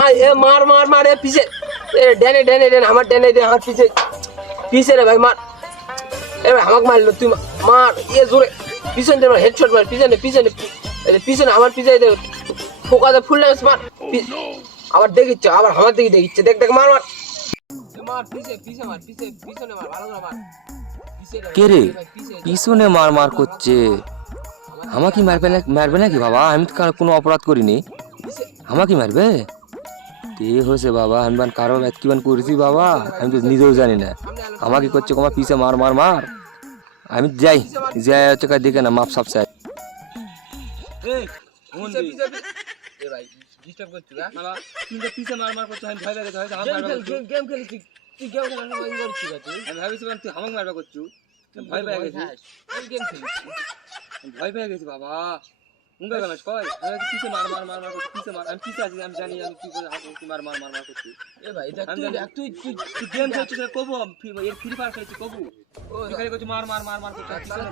এ মার মার মার এ পিছে এ ডেনে ডেনে ডেনে আমার ডেনে দে আমার পিছে পিছে রে ভাই মার এ ভাই আমাকে মারলো তুই মার এ জোরে পিছনে মার হেডশট মার পিছনে পিছনে পিছনে আমার পিছে দে ফোকাসে ফুল লাগছে মার আবার দেখিচ্ছে আবার আমার দিকে দেখিচ্ছে দেখ দেখ মার মার মার পিছে পিছে মার পিছে পিছনে মার ভালো করে মার কে রে পিছনে মার মার করছে? আমাকে মারবে নাকি বাবা? আমি তো কোনো অপরাধ করিনি, আমাকে মারবে? তে হয়েছে বাবা, আমি কারো ব্যক্তিবান করেছি বাবা? আমি তো নিজেও জানি না, আমাকে করছে তোমার পিছে মার মার মার। আমি যাই যাই হচ্ছে দেখে না মাপ সাপ চাই। পিছে মার মার করছো, আমি ভয় পেয়ে গেছি। গেম খেলছি তুই গেম খেলার সময় করছিস আমি ভাবিছিলাম তুই আমাকে মারবা করছু, ভয় পেয়ে গেছি। গেম খেলছি ভয় পেয়ে গেছি বাবা। মুঙ্গা গানাস কয় পিছে মার মার মার মার করছি, পিছে মার। আমি পিছে আছি, আমি জানি আমি কি করে মার মার মার মার করছি। এ ভাই তুই তুই তুই গেম খেলছিস কবু, এর ফ্রি ফায়ার খেলছিস কবু, এখানে করছিস মার মার মার মার করছিস।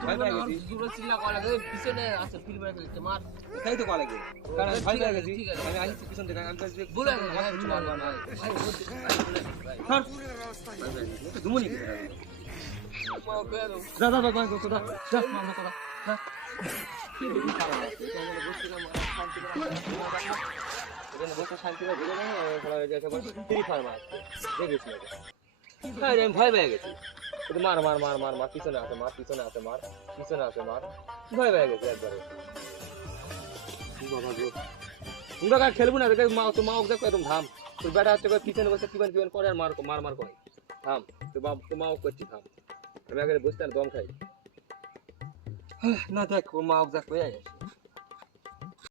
ভয় পেয়ে গেছি, দুটো চিল্লা করা লাগে পিছনে আছে ফ্রি ফায়ার খেলতে মার তাই তো করা লাগে, কারণ আমি ভয় পেয়ে গেছি। আমি আসছি পিছন থেকে, আমি বলে মার মার মার ধুমুনি যা যা যা কোথা যা মার কোথা যা। আমি ভয় পেয়ে গেছি, মার মার মার মার মার পিছনে আছে মার, পিছনে আছে মার, পিছনে আছে মার, ভয় পেয়ে গেছি একবারে। তোমরা খেলবো না, তো মা দেখো একদম থাম। তোর বেটা হচ্ছে পিছনে বসে কিবান কিবান করে আর মার মার মার করে থাম। তো মা করছি থাম, আমি আগে বসতে আর দম খাই না। দেখ ওর মা দেখ হয়ে গেছে।